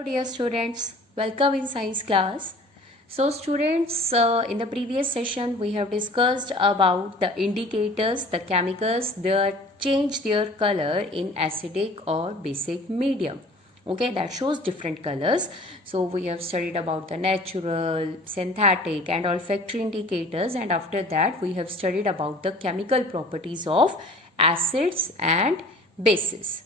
Hello dear students, welcome in science class. So students, in the previous session we have discussed about the indicators, the chemicals that change their color in acidic or basic medium. Okay, that shows different colors. So we have studied about the natural, synthetic and olfactory indicators, and after that we have studied about the chemical properties of acids and bases.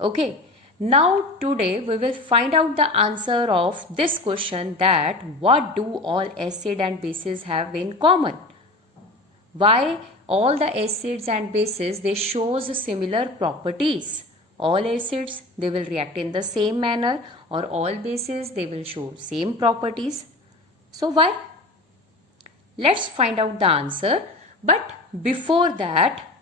Okay, now today we will find out the answer of this question, that what do all acid and bases have in common? Why all the acids and bases, they shows similar properties? All acids, they will react in the same manner, or all bases, they will show same properties. So why? Let's find out the answer. But before that,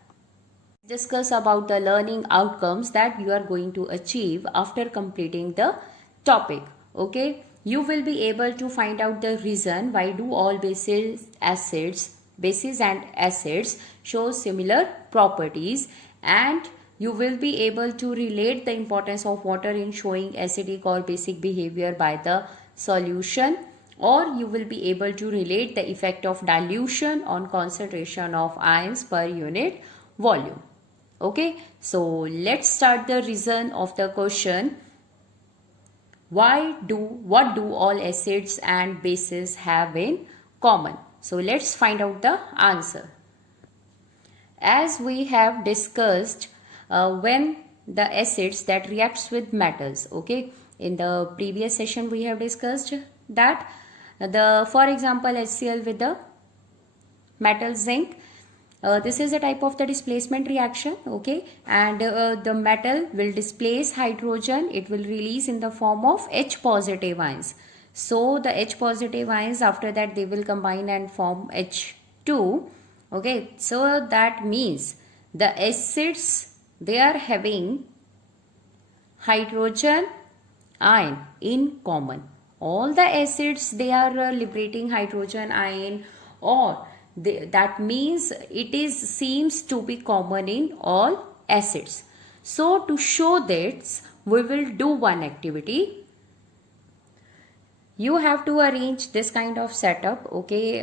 discuss about the learning outcomes that you are going to achieve after completing the topic. Okay, you will be able to find out the reason why do all bases and acids show similar properties, and you will be able to relate the importance of water in showing acidic or basic behavior by the solution, or you will be able to relate the effect of dilution on concentration of ions per unit volume. Okay, so let's start the reason of the question. What do all acids and bases have in common? So let's find out the answer. As we have discussed, when the acids that reacts with metals, okay, in the previous session we have discussed that for example HCl with the metal zinc. This is a type of the displacement reaction, okay, and the metal will displace hydrogen. It will release in the form of H positive ions. So the H positive ions, after that they will combine and form H2. Okay, so that means the acids, they are having hydrogen ion in common. All the acids, they are liberating hydrogen ion, or that means seems to be common in all acids. So to show this, we will do one activity. You have to arrange this kind of setup. Okay,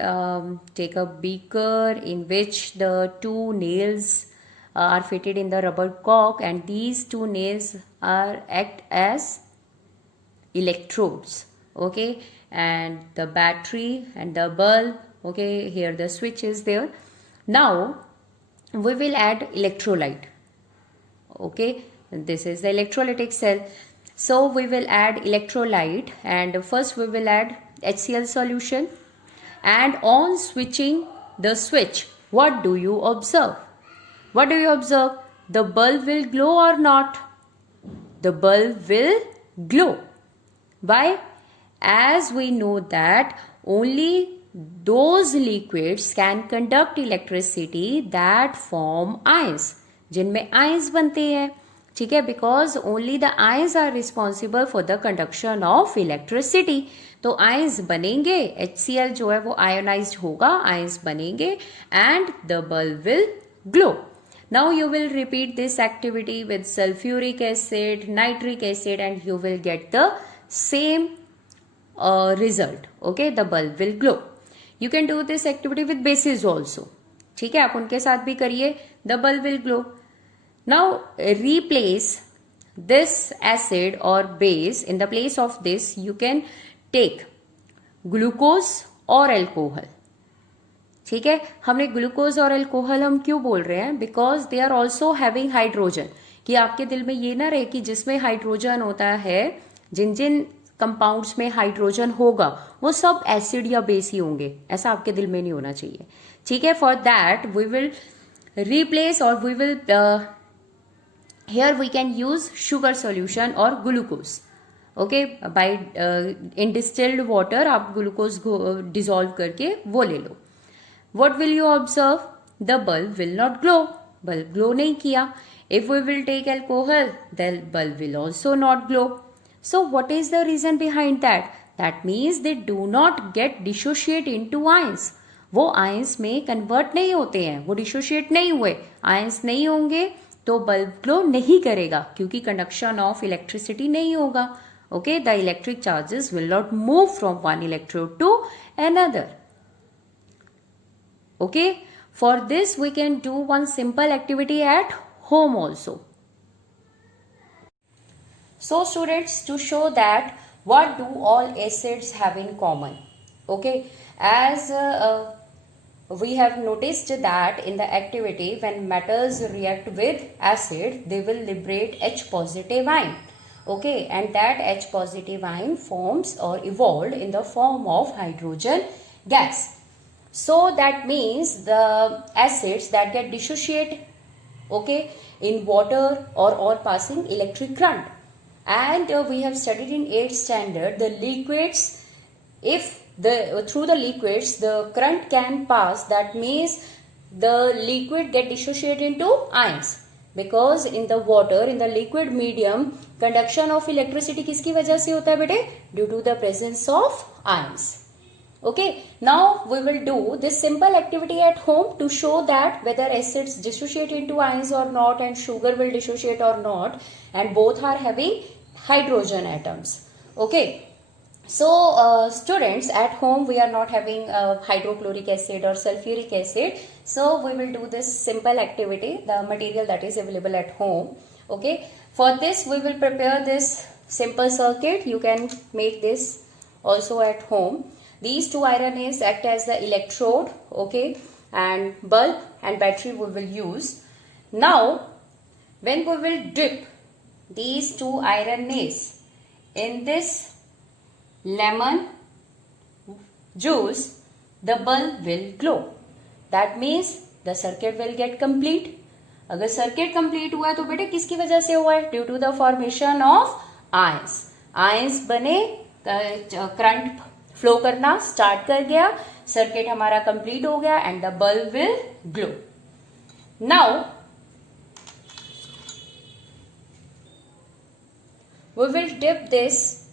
take a beaker in which the two nails are fitted in the rubber cork, and these two nails act as electrodes. Okay, and the battery and the bulb, okay, here the switch is there. Now we will add electrolyte. Okay, this is the electrolytic cell. So we will add electrolyte, and first we will add HCl solution, and on switching the switch, what do you observe? What do you observe? The bulb will glow or not? The bulb will glow. Why? As we know that only those liquids can conduct electricity that form ions, जिनमें ions बनते हैं, ठीक है, because only the ions are responsible for the conduction of electricity. तो ions बनेंगे, HCl जो है वो ionized होगा, ions बनेंगे, and the bulb will glow. Now you will repeat this activity with sulfuric acid, nitric acid, and you will get the same result. Okay, the bulb will glow. You can do this activity with bases also. ठीक है, आप उनके साथ भी करिए. The bulb will glow. Now replace this acid or base. In the place of this, you can take glucose और alcohol. ठीक है, हमने ग्लूकोज और अल्कोहल हम क्यों बोल रहे हैं? Because they are also having hydrogen. कि आपके दिल में ये ना रहे कि जिसमें हाइड्रोजन होता है, जिन जिन कंपाउंड्स में हाइड्रोजन होगा वो सब एसिड या बेस ही होंगे, ऐसा आपके दिल में नहीं होना चाहिए. ठीक है, for that we will replace, और we will here we can use sugar solution और glucose. Okay, by in distilled water आप ग्लूकोज डिसॉल्व करके वो ले लो. What will you observe? The bulb will not glow. Bulb glow नहीं किया. If we will take alcohol, the bulb will also not glow. So what is the reason behind that? That means they do not get dissociate into ions. वो ions में convert नहीं होते हैं, वो dissociate नहीं हुए. Ions नहीं होंगे तो bulb glow नहीं करेगा, क्योंकि conduction of electricity नहीं होगा. Okay, the electric charges will not move from one electrode to another. Okay, for this we can do one simple activity at home also. So students, to show that what do all acids have in common? Okay, as we have noticed that in the activity, when metals react with acid, they will liberate H positive ion. Okay, and that H positive ion forms or evolved in the form of hydrogen gas. So that means the acids that get dissociated, okay, in water or on passing electric current. And we have studied in 8th standard the liquids, if through the liquids the current can pass, that means the liquid get dissociated into ions, because in the water, in the liquid medium, conduction of electricity किसकी वजह से होता है बेटे? Due to the presence of ions. Okay, now we will do this simple activity at home to show that whether acids dissociate into ions or not, and sugar will dissociate or not, and both are having hydrogen atoms. Okay, so students, at home we are not having hydrochloric acid or sulfuric acid, so we will do this simple activity, the material that is available at home. Okay, for this we will prepare this simple circuit. You can make this also at home. These two iron nails act as the electrode, okay, and bulb and battery we will use. Now, when we will dip these two iron nails in this lemon juice, the bulb will glow. That means the circuit will get complete. अगर circuit complete हुआ है तो बेटे किसकी वजह से हुआ है? Due to the formation of ions. Ions बने, current फ्लो करना स्टार्ट कर गया, सर्किट हमारा कंप्लीट हो गया, and the bulb will glow. Now we will dip this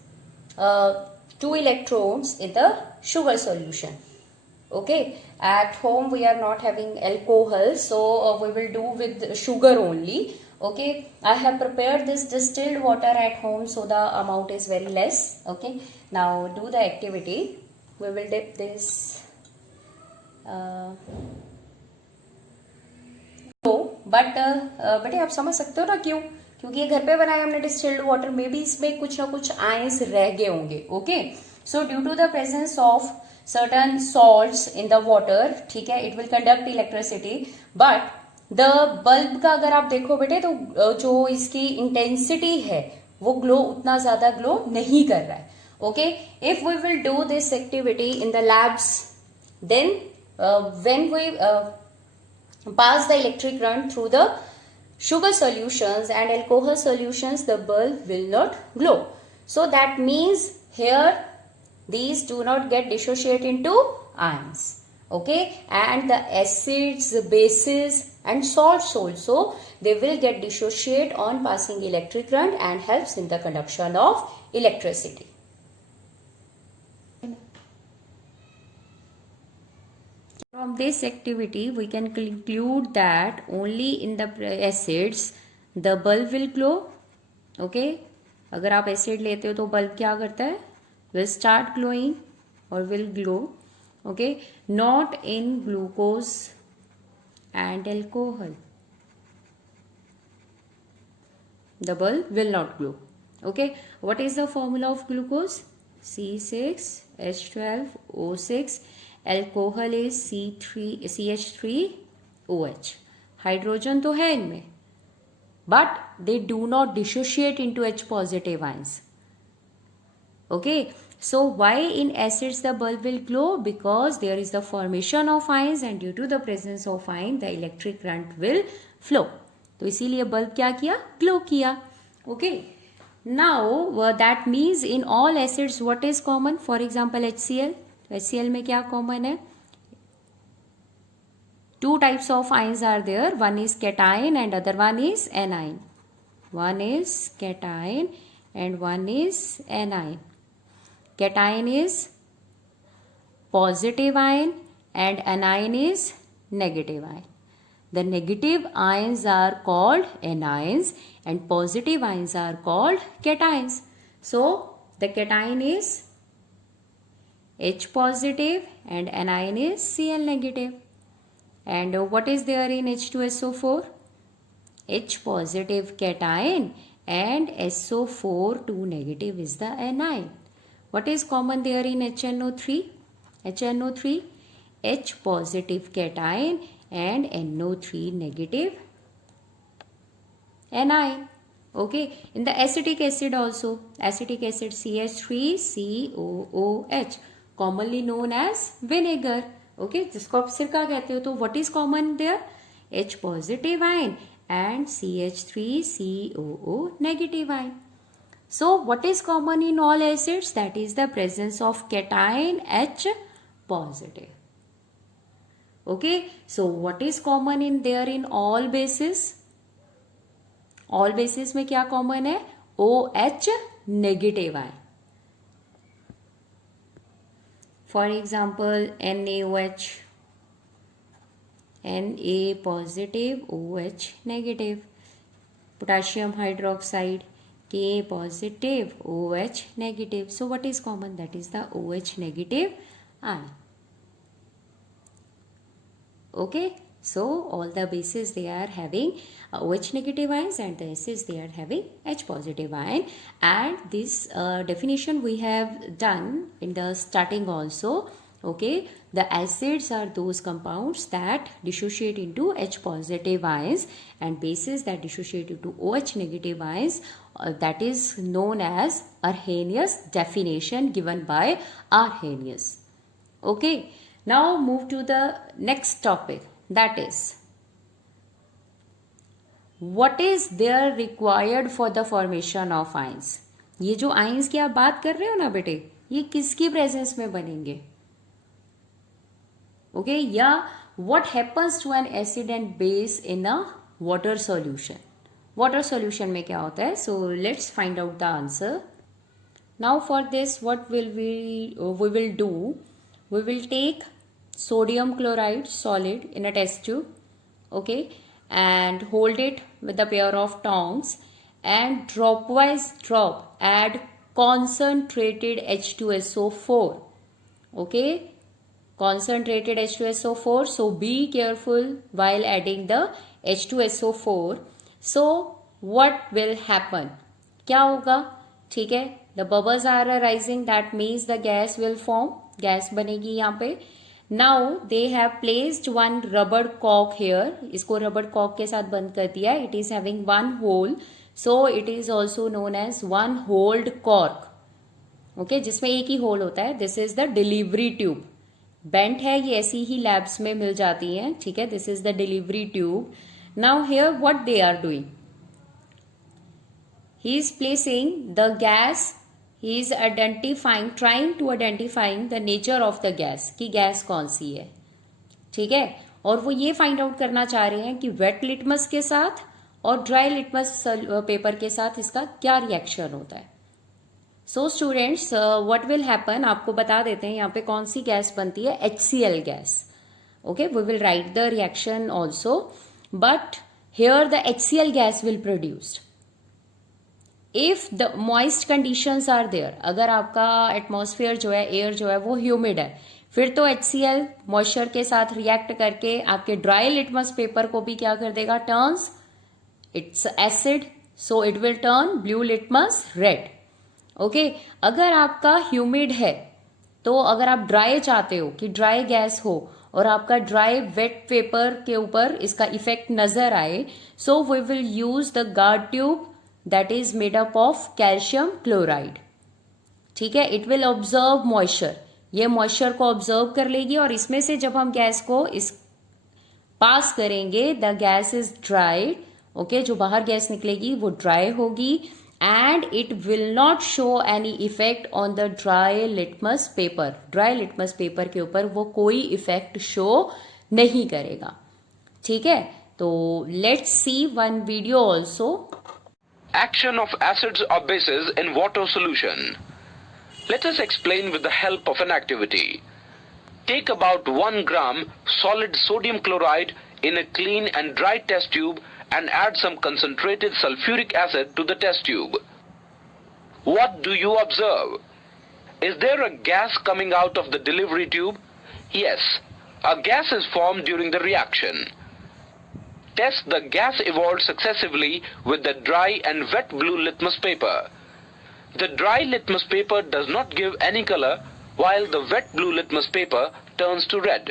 2 electrodes in the sugar solution. Okay, at home we are not having alcohol, so we will do with sugar only. Okay, I have prepared this distilled water at home, so the amount is very less. Okay, now do the activity. We will dip this but बेटे आप समझ सकते हो ना क्यों? क्योंकि ये घर पे बनाया हमने डिस्टिल्ड वाटर में भी इसमें कुछ ना कुछ आयंस रह गए होंगे. Okay, so due to the presence of certain salts in the water, ठीक है, it will conduct electricity, but the bulb का अगर आप देखो बेटे तो जो इसकी इंटेंसिटी है वो ग्लो उतना ज्यादा ग्लो नहीं कर रहा है. Okay, if we will do this activity in the labs, then when we pass the electric current through the sugar solutions and alcohol solutions, the bulb will not glow. So that means here these do not get dissociated into ions. Okay, and the acids, bases and salts also, they will get dissociate on passing electric current and helps in the conduction of electricity. From this activity, we can conclude that only in the acids the bulb will glow. Okay, अगर आप acid लेते हो तो bulb क्या करता है? Will start glowing or will glow. Okay, not in glucose and alcohol. The bulb will not glow. Okay, what is the formula of glucose? C6H12O6. Alcohol is CH3OH. Hydrogen तो है इनमें, but they do not dissociate into H positive ions. Okay, so why in acids the bulb will glow? Because there is the formation of ions and due to the presence of ion the electric current will flow. तो इसीलिए bulb क्या किया? Glow किया. Okay, now that means in all acids what is common? For example HCl. HCl में क्या common है? 2 types of ions are there. One is cation and other one is anion. One is cation and one is anion. Cation is positive ion and anion is negative ion. The negative ions are called anions and positive ions are called cations. So The cation is H positive and anion is Cl negative. And what is there in H2SO4? H positive cation and SO4 2 negative is the anion. What is common there in HNO3? HNO3, H positive cation and NO3 negative anion. Okay, in the acetic acid also, acetic acid CH3COOH, commonly known as vinegar. Okay, जिसको आप सिरका कहते हो. तो what is common there? H positive ion and CH3COO negative ion. So what is common in all acids? That is the presence of cation H positive. Okay, so what is common in there in all bases? All bases में क्या common है? OH negative ion. For example, NaOH, Na positive, OH negative. Potassium hydroxide, Ka positive, OH negative. So what is common? That is the OH negative ion. Okay, so all the bases they are having OH negative ions and the acids they are having H positive ion. And this definition we have done in the starting also. Okay, the acids are those compounds that dissociate into H positive ions and bases that dissociate into OH negative ions. That is known as Arrhenius definition given by Arrhenius. Okay, now move to the next topic, that is what is there required for the formation of ions. ये जो ions की आप बात कर रहे हो ना बेटे, ये किसकी प्रेजेंस में बनेंगे? Okay, yeah, what happens to an acid and base in a water solution? Water solution में क्या होता है? So let's find out the answer. Now for this, what will we will do? We will take sodium chloride solid in a test tube, okay, and hold it with a pair of tongs and dropwise add concentrated H2SO4, okay, concentrated H2SO4. So be careful while adding the H2SO4. So what will happen? क्या होगा? ठीक है, the bubbles are arising, that means the gas will form, gas बनेगी यहाँ पे. Now they have placed one rubber cork here. इसको rubber cork के साथ बंद कर दिया. It is having one hole, so it is also known as one holed cork. Okay, जिसमें एक ही होल होता है. This is the delivery tube. Bent है, ये ऐसी ही लैब्स में मिल जाती हैं. ठीक है, this is the delivery tube. Now here what they are doing, he is placing the gas, he is identifying, trying to identifying the nature of the gas, कि gas कौन सी है. ठीक है, और वो ये फाइंड आउट करना चाह रहे हैं कि वेट लिटमस के साथ और ड्राई लिटमस पेपर के साथ इसका क्या रिएक्शन होता है. So students, what will happen, आपको बता देते हैं यहाँ पे कौन सी गैस बनती है. HCl gas. Okay, we will write the reaction also, but here the HCl gas will produced if the moist conditions are there. अगर आपका एटमॉस्फेयर जो है, एयर जो है वो ह्यूमिड है, फिर तो HCl मॉइस्चर के साथ रिएक्ट करके आपके ड्राई लिटमस पेपर को भी क्या कर देगा, turns it's acid, so it will turn blue litmus red. Okay, अगर आपका ह्यूमिड है, तो अगर आप ड्राई चाहते हो कि ड्राई गैस हो और आपका ड्राई वेट पेपर के ऊपर इसका इफेक्ट नजर आए, so we will use the guard tube that is made up of calcium chloride. ठीक है, इट विल ऑब्जर्व मॉइस्चर, ये मॉइस्चर को ऑब्जर्व कर लेगी और इसमें से जब हम गैस को इस पास करेंगे, the gas is dry. Okay, जो बाहर गैस निकलेगी वो ड्राई होगी and it will not show any effect on the dry litmus paper. dry litmus paper के ऊपर वो कोई effect show नहीं करेगा. ठीक है, तो let's see one video also. Action of acids or bases in water solution. Let us explain with the help of an activity. Take about 1 gram solid sodium chloride in a clean and dry test tube and add some concentrated sulfuric acid to the test tube. What do you observe? Is there a gas coming out of the delivery tube? Yes, a gas is formed during the reaction. Test the gas evolved successively with the dry and wet blue litmus paper. The dry litmus paper does not give any color, while the wet blue litmus paper turns to red.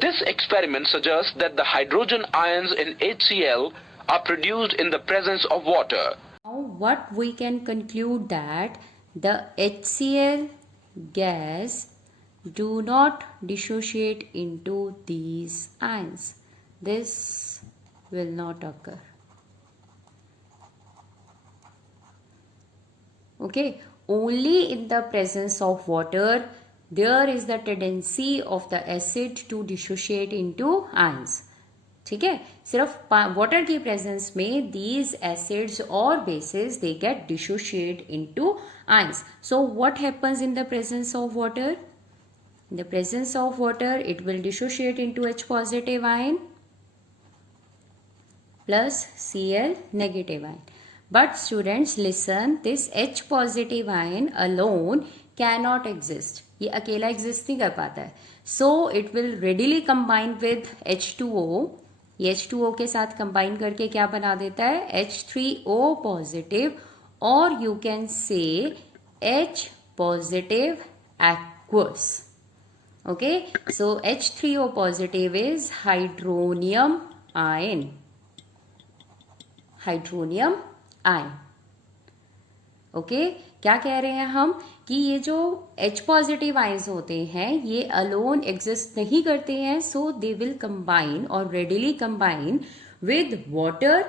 This experiment suggests that the hydrogen ions in HCl are produced in the presence of water. Now what we can conclude that the HCl gas do not dissociate into these ions. This will not occur. Okay, only in the presence of water there is the tendency of the acid to dissociate into ions. ठीक है, सिर्फ water की presence में these acids or bases they get dissociate into ions. So what happens in the presence of water? In the presence of water it will dissociate into H positive ion plus Cl negative ion. But students listen, this H positive ion alone cannot exist. ये अकेला exist नहीं कर पाता है. So it will readily combine with H2O. ये H2O के साथ combine करके क्या बना देता है? H3O positive or you can say H positive aqueous. Okay, so H3O positive is hydronium ion. Hydronium ion. Okay क्या कह रहे हैं हम कि ये जो H पॉजिटिव आयंस होते हैं ये अलोन एग्जिस्ट नहीं करते हैं, सो दे विल कंबाइन और readily combine with water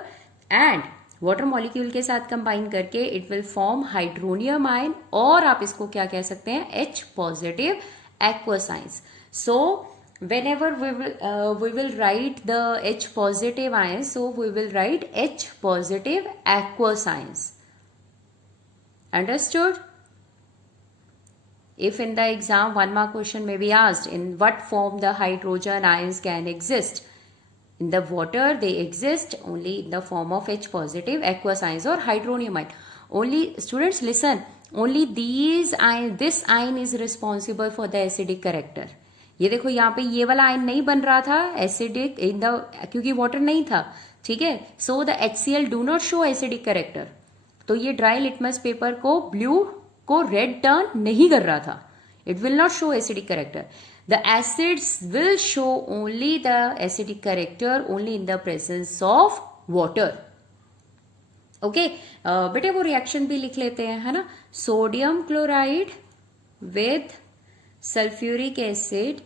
and water molecule के साथ कंबाइन करके it will form hydronium ion, और आप इसको क्या कह सकते हैं? H positive aqueous ions. So whenever we will write the H positive ions, so we will write H positive aqueous ions. Understood? If in the exam 1 mark question may be asked, in what form the hydrogen ions can exist? In the water they exist only in the form of H positive aqueous ions or hydronium ion. Only students listen, only these ion, this ion is responsible for the acidic character. ये देखो यहाँ पे ये वाला ion नहीं बन रहा था एसिडिक इन द, क्योंकि वाटर नहीं था. ठीक है, so the HCl do not show acidic character. तो ये ड्राई लिटमस पेपर को ब्लू को रेड टर्न नहीं कर रहा था. It will not show acidic character. The acids will show only the acidic character only in the presence of water. Okay बेटे वो रिएक्शन भी लिख लेते हैं, है ना. Sodium chloride with sulfuric acid,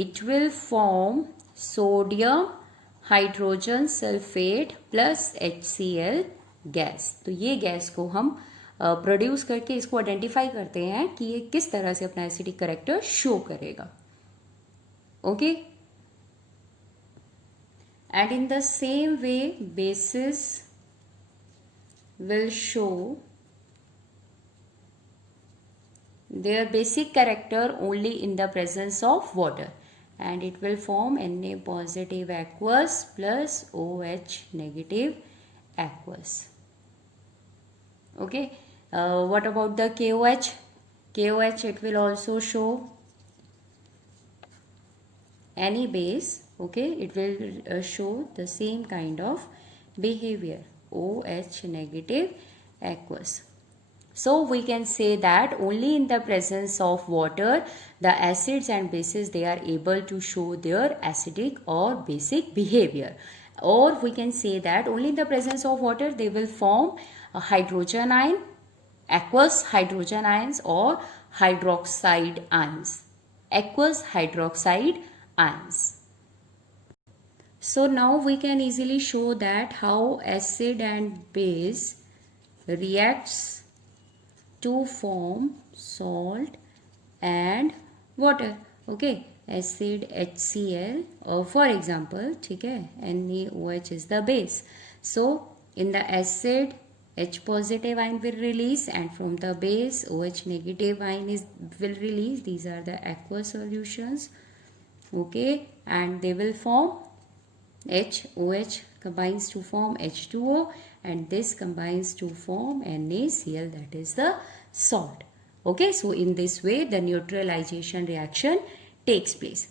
it will form sodium hydrogen sulfate plus HCl gas. तो ये गैस को हम प्रोड्यूस करके इसको आइडेंटिफाई करते हैं कि ये किस तरह से अपना एसिडिक कैरेक्टर शो करेगा. Okay, and in the same way basis will show their basic character only in the presence of water, and it will form Na positive aqueous plus OH negative aqueous. Okay, what about the KOH? KOH it will also show any base. Okay, it will show the same kind of behavior, OH negative aqueous. So we can say that only in the presence of water the acids and bases they are able to show their acidic or basic behavior, or we can say that only in the presence of water they will form a hydrogen ion, aqueous hydrogen ions or hydroxide ions, aqueous hydroxide ions. So now we can easily show that how acid and base reacts to form salt and water. Okay, acid HCl or for example, ठीक है, NaOH is the base. So in the acid H positive ion will release, and from the base OH negative ion will release. These are the aqueous solutions. Okay, and they will form OH combines to form H2O, and this combines to form NaCl, that is the salt. Okay, so in this way the neutralization reaction takes place.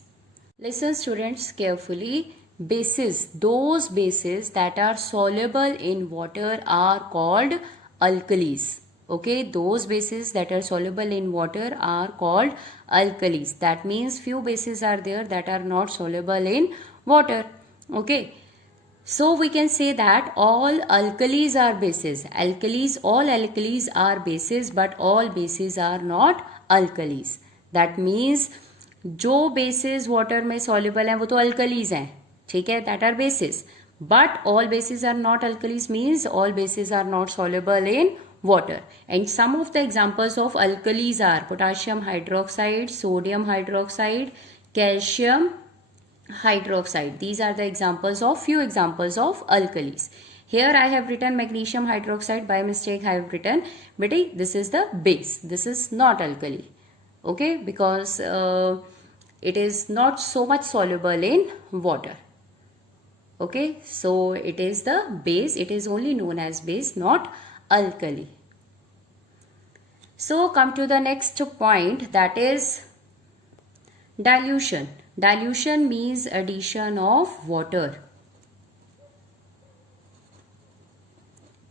Listen students carefully. Bases, those bases that are soluble in water are called alkalis. Okay, those bases that are soluble in water are called alkalis. That means few bases are there that are not soluble in water. Okay, so we can say that all alkalis are bases. Alkalis, all alkalis are bases, but all bases are not alkalis. That means जो bases water में soluble हैं वो तो alkalis हैं, ठीक है, that are bases. But all bases are not alkalis means all bases are not soluble in water. And some of the examples of alkalis are potassium hydroxide, sodium hydroxide, calcium hydroxide. These are the examples of few examples of alkalis. Here I have written magnesium hydroxide, by mistake I have written, but this is the base, this is not alkali. Okay, because it is not so much soluble in water. Okay, so it is the base, it is only known as base, not alkali. So come to the next point, that is dilution. Dilution means addition of water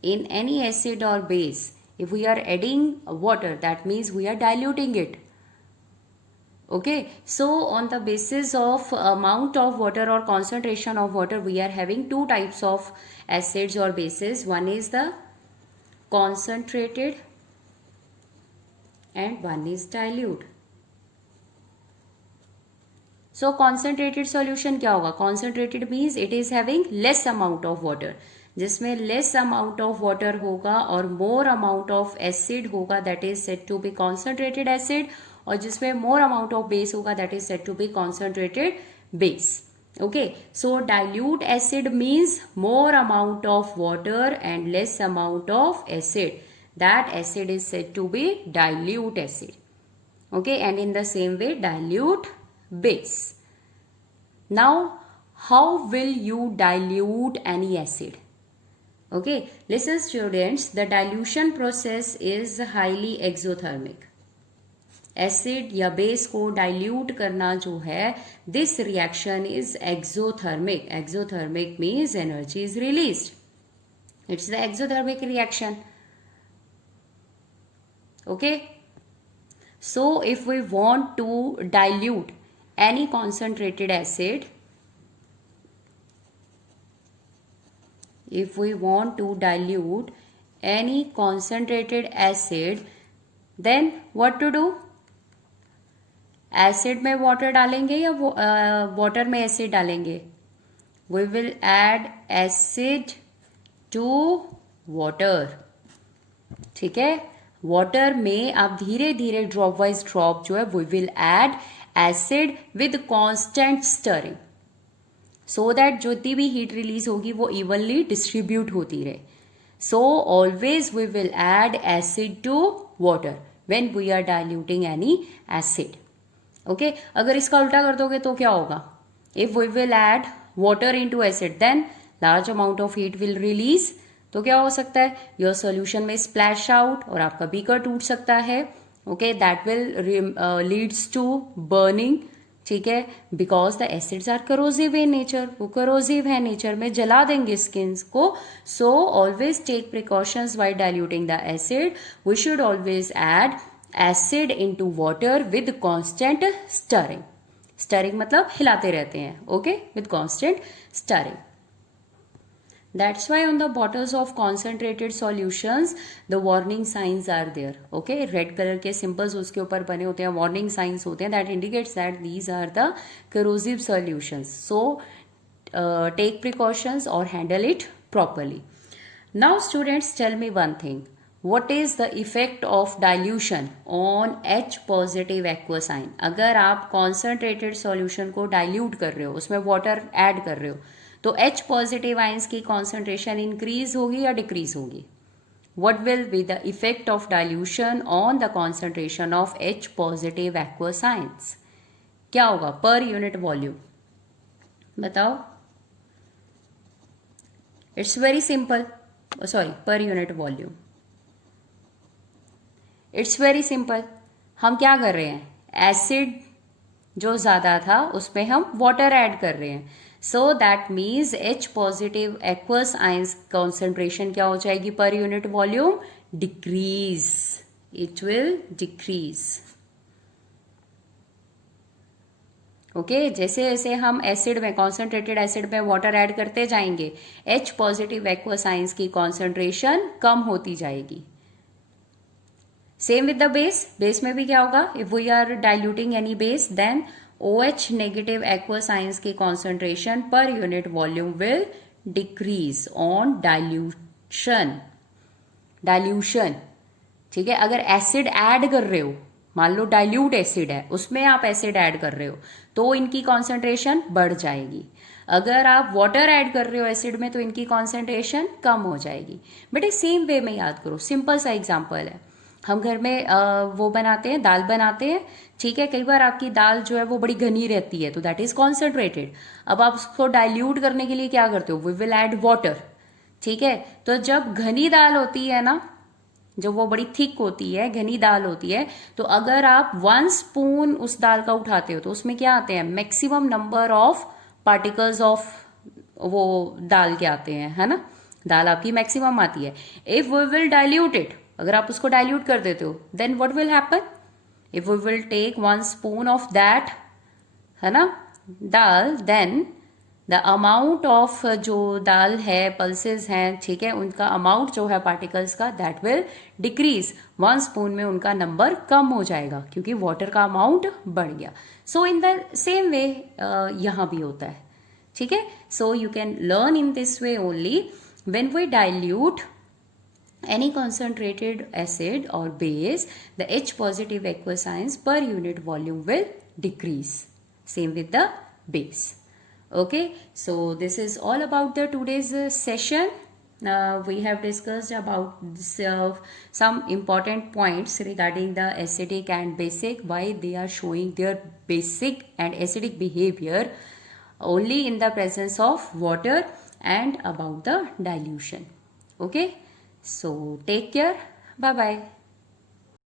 in any acid or base. If we are adding water, that means we are diluting it. Okay, so on the basis of amount of water or concentration of water, we are having two types of acids or bases. One is the concentrated and one is dilute. So concentrated solution क्या होगा? Concentrated means it is having less amount of water. जिसमें less amount of water होगा और more amount of acid होगा, that is said to be concentrated acid. और जिसमें more amount of base होगा, that is said to be concentrated base. Okay, so dilute acid means more amount of water and less amount of acid. That acid is said to be dilute acid. Okay, and in the same way dilute base. Now, how will you dilute any acid? Okay, listen students, the dilution process is highly exothermic. Acid या base को dilute करना जो है, this reaction is exothermic. Exothermic means energy is released. It's the exothermic reaction. Okay, so if we want to dilute any concentrated acid, if we want to dilute any concentrated acid, then what to do? Acid में water डालेंगे या water में acid डालेंगे? We will add acid to water. ठीक है, water में आप धीरे धीरे ड्रॉप वाइज ड्रॉप जो है we will add acid with constant stirring, so that जितनी भी हीट रिलीज होगी वो इवनली डिस्ट्रीब्यूट होती रहे. So always we will add acid to water when we are diluting any acid. Okay, अगर इसका उल्टा कर दोगे तो क्या होगा? If we will add water into acid then large amount of heat will release. तो क्या हो सकता है? योर सोल्यूशन में स्प्लैश आउट और आपका बीकर टूट सकता है. Okay, that will leads to burning. ठीक है, because the acids are करोजिव in nature. वो करोजिव है नेचर में, जला देंगे स्किन को. So always take precautions while diluting the acid. We should always add acid into water with constant stirring. Stirring मतलब हिलाते रहते हैं. Okay, with constant stirring. That's why on the bottles of concentrated solutions the warning signs are there. Okay, red color के symbols उसके ऊपर बने होते हैं, warning signs होते हैं, that indicates that these are the corrosive solutions. So take precautions or handle it properly. Now students, tell me one thing. What is the effect of dilution on H positive aqueous ion? अगर आप concentrated solution को dilute कर रहे हो, उसमें water add कर रहे हो, तो H पॉजिटिव आयंस की कॉन्सेंट्रेशन इंक्रीज होगी या डिक्रीज होगी? What will be the effect of dilution on the concentration of H positive aqueous ions? क्या होगा पर यूनिट वॉल्यूम? बताओ. It's very simple. per unit volume. It's very simple. हम क्या कर रहे हैं, एसिड जो ज़्यादा था उसमें हम वाटर ऐड कर रहे हैं. So that means H positive aqueous ions concentration क्या हो जाएगी per unit volume, decrease. It will decrease. Okay जैसे जैसे हम एसिड में, कॉन्सेंट्रेटेड एसिड में वाटर ऐड करते जाएंगे, H पॉजिटिव एक्वस आयंस की कॉन्सेंट्रेशन कम होती जाएगी. Same with the base. Base में भी क्या होगा, if we are diluting any base then OH negative aqueous ions की concentration per unit volume will decrease on dilution. Dilution, ठीक है. अगर एसिड ऐड कर रहे हो, मान लो डाइल्यूट एसिड है, उसमें आप एसिड ऐड कर रहे हो तो इनकी कॉन्सेंट्रेशन बढ़ जाएगी. अगर आप वाटर ऐड कर रहे हो एसिड में तो इनकी कॉन्सेंट्रेशन कम हो जाएगी. बट इस सेम वे में याद करो, सिंपल सा एग्जांपल है. हम घर में वो बनाते हैं, दाल बनाते हैं, ठीक है. कई बार आपकी दाल जो है वो बड़ी घनी रहती है तो दैट इज कॉन्सेंट्रेटेड. अब आप उसको डाइल्यूट करने के लिए क्या करते हो, वी विल ऐड वाटर, ठीक है. तो जब घनी दाल होती है ना, जो वो बड़ी थिक होती है, घनी दाल होती है, तो अगर आप 1 स्पून उस दाल का उठाते हो तो उसमें क्या आते हैं, maximum number of particles of वो दाल के आते हैं, है ना. दाल आपकी मैक्सिमम आती है. If we will dilute it, अगर आप उसको डाइल्यूट कर देते हो then what will happen, if we will take 1 spoon of that, है ना, दाल, देन द अमाउंट ऑफ जो दाल है, पल्सेस हैं, ठीक है, उनका अमाउंट जो है पार्टिकल्स का दैट विल डिक्रीज. 1 स्पून में उनका नंबर कम हो जाएगा क्योंकि वाटर का अमाउंट बढ़ गया. सो इन द सेम वे यहाँ भी होता है, ठीक है. So you can learn in this way only when we dilute any concentrated acid or base, the H positive aqueous ions per unit volume will decrease. Same with the base. Okay, so this is all about the today's session. We have discussed about this, some important points regarding the acidic and basic, why they are showing their basic and acidic behavior only in the presence of water, and about the dilution. Okay. So take care. Bye bye.